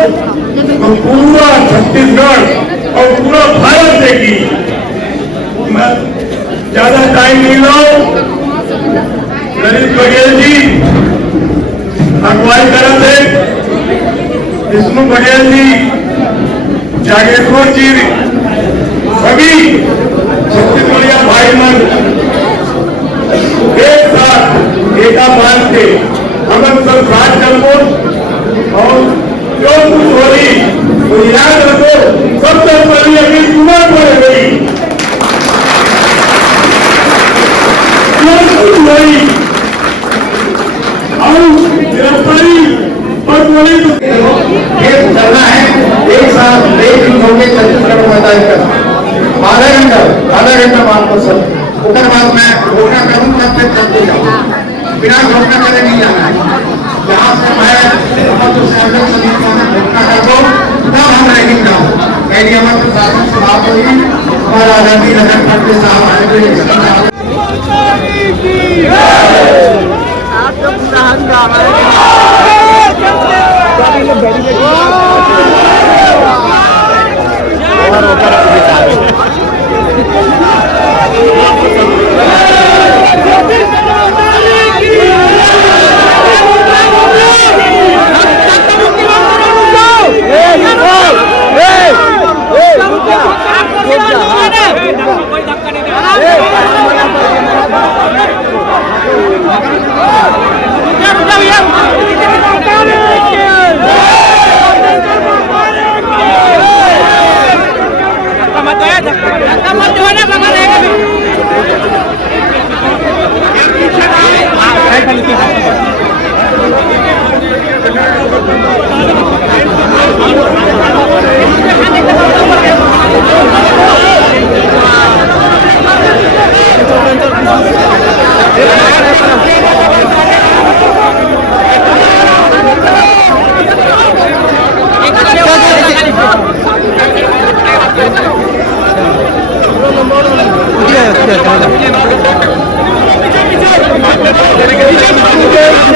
तो पूरा छत्तीसगढ़ और पूरा भारत देखी। मैं ज्यादा टाइम नहीं लाऊं, ललित बघेल जी अगुवाई करा थे, विष्णु बघेल जी, जागेश्वर जी, सभी छत्तीसगढ़िया भाई मन एक साथ एका बांध के हम सब साथ चलो और जो कुछ हो रही तो याद रखो, सबसे पहले अभी चुनाव पर गई और गिरफ्तारी और गोली चलना है। एक साथ एक दिन होंगे छत्तीसगढ़ मैदान का आधा घंटा आपको सब उसके बाद मैं घोषणा करूंगा, फिर चलते जाऊँ, बिना घोषणा करे नहीं जाना है। जहाँ से मैं समिति घोषणा कर दो तब हम रहेंगे। मेरी अमर प्रशासन से बात हुई और आजादी नगर खंड साहब आए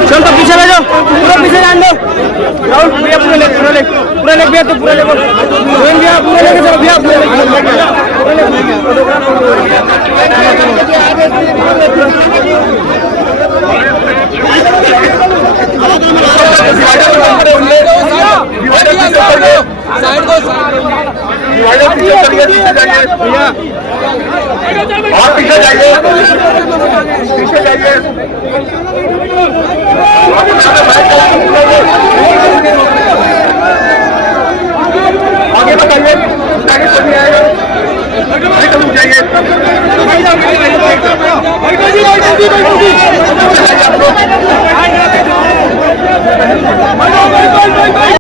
चल तो पीछे ले जाओ, पूरा पीछे जान दो। राहुल भैया पूरा ले भैया, तो पूरा ले भैया, पूरा लेके चलो भैया, पूरा और पीछे जाइए, पीछे जाइए, आगे बताइए, आगे सभी आएगा, आगे जाइए।